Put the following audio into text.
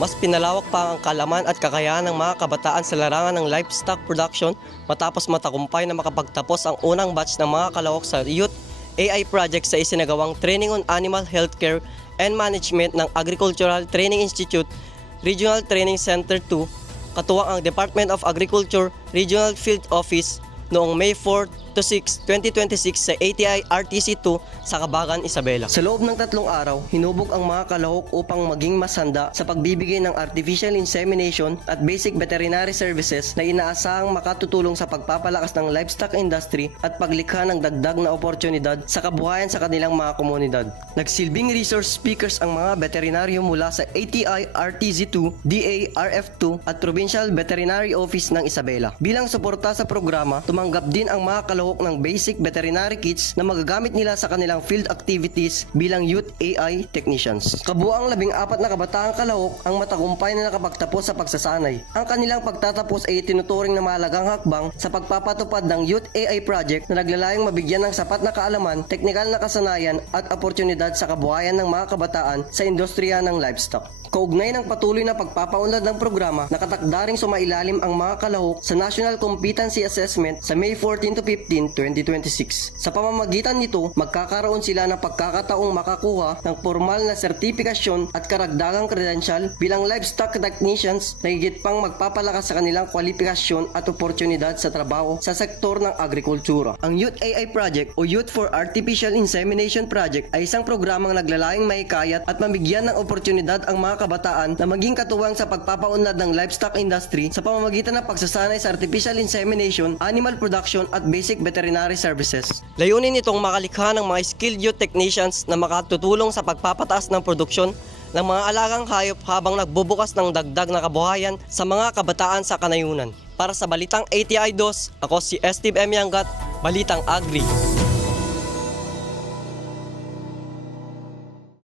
Mas pinalawak pa ang kalaman at kakayahan ng mga kabataan sa larangan ng livestock production matapos matagumpay na makapagtapos ang unang batch ng mga kalahok sa Youth AI Project sa isinagawang Training on Animal Healthcare and Management ng Agricultural Training Institute, Regional Training Center 2, katuwang ang Department of Agriculture Regional Field Office noong May 4 to 6, 2026 sa ATI RTC 2 sa Kabagan, Isabela. Sa loob ng 3 araw, hinubog ang mga kalahok upang maging mas handa sa pagbibigay ng artificial insemination at basic veterinary services na inaasahang makatutulong sa pagpapalakas ng livestock industry at paglikha ng dagdag na oportunidad sa kabuhayan sa kanilang mga komunidad. Nagsilbing resource speakers ang mga veterinaryo mula sa ATI RTZ2, DARF2 at Provincial Veterinary Office ng Isabela. Bilang suporta sa programa, tumanggap din ang mga kalahok ng basic veterinary kits na magagamit nila sa kanilang field activities bilang youth AI technicians. Kabuang 14 na kabataang kalahok ang matagumpay na nakapagtapos sa pagsasanay. Ang kanilang pagtatapos ay itinuturing na mahalagang hakbang sa pagpapatupad ng Youth AI Project na naglalayong mabigyan ng sapat na kaalaman, teknikal na kasanayan at oportunidad sa kabuhayan ng mga kabataan sa industriya ng livestock. Kaugnay ng patuloy na pagpapaunlad ng programa, nakatakdaring sumailalim ang mga kalahok sa National Competency Assessment sa May 14 to 15, 2026. Sa pamamagitan nito, magkakaroon sila ng pagkakataong makakuha ng formal na sertifikasyon at karagdagang credential bilang livestock technicians na higit pang magpapalakas sa kanilang kwalifikasyon at oportunidad sa trabaho sa sektor ng agrikultura. Ang Youth AI Project o Youth for Artificial Insemination Project ay isang programang naglalayong mahikayat at mabigyan ng oportunidad ang mga kabataan na maging katuwang sa pagpapaunlad ng livestock industry sa pamamagitan ng pagsasanay sa artificial insemination, animal production at basic veterinary services. Layunin nitong makalikha ng mga skilled youth technicians na makatutulong sa pagpapataas ng produksyon ng mga alagang hayop habang nagbubukas ng dagdag na kabuhayan sa mga kabataan sa kanayunan. Para sa Balitang ATI 2, ako si Steve M. Yangat, Balitang Agri.